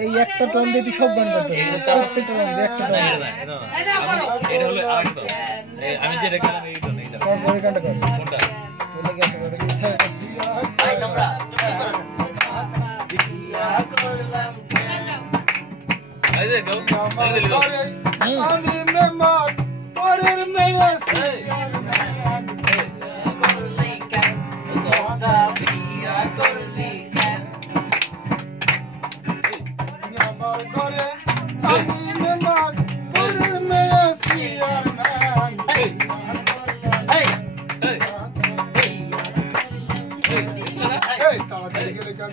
এই একটা টোন দিয়ে সব গান করতে হবে, প্রত্যেকটা টোন দিয়ে একটা টোন। এটা হলো আরেকটা আমি যেটা গান এই টোন এইটা তারপরে গানটা কর কোনটা বলে গেছে বলে ইচ্ছা ভাই সামরা ইয়া করলাম এই যে গাও এই যে আমি মেম্বার পরের মেয়ে করলি কেন কথা বিয়া করলি কেন আমার ঘরে আমি মেম্বার পরের মেয়ে সিয়ার ম্যান এই এই এই তাড়াতাড়ি গেলে কেন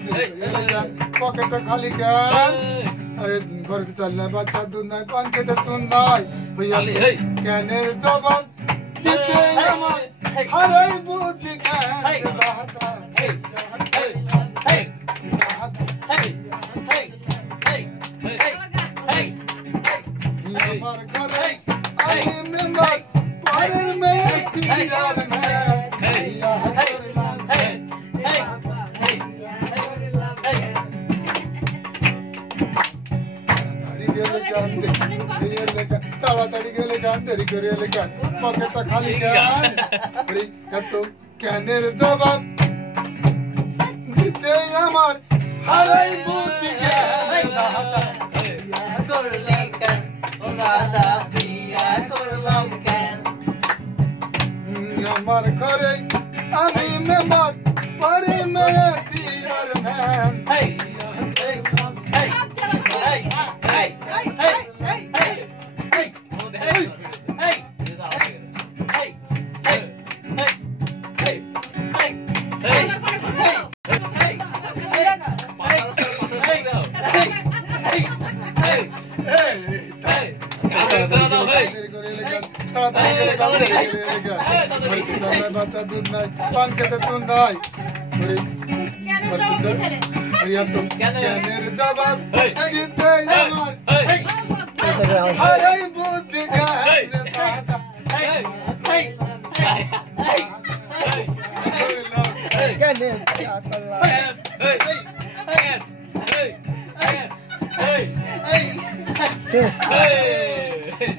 পকেটটা খালি কেন আরে ঘরে তো চাল নাই বাচ্চা দুধ নাই পান খেতে চুন নাই ভইয়া কেনের জবাব দিতে আমার হারাই বুদ্ধি কেন বাহাদা আমার ঘরে আমি মেম্বার পরের মেয়ে সিয়ার ম্যান তাড়াতাড়ি গেলে গান দেরি করে এলে গান পকেটটা খালি গান ক্যানের জবাব দিতে আমার হারাই বুদ্ধি করলি কেন দাদা বিয়া করলাম কেন আমার ঘরে আমি মেম্বার পরে মেয়ে সিয়ার man Hey! Hey! Hey! Hey! Hey! Hey! Hey! Hey! বাচ্চা দুধ নাই পান খেতে চুন নাই ক্যানের জবাব দিতে আমার হারাই বুদ্ধি গানে क्या करला শেষ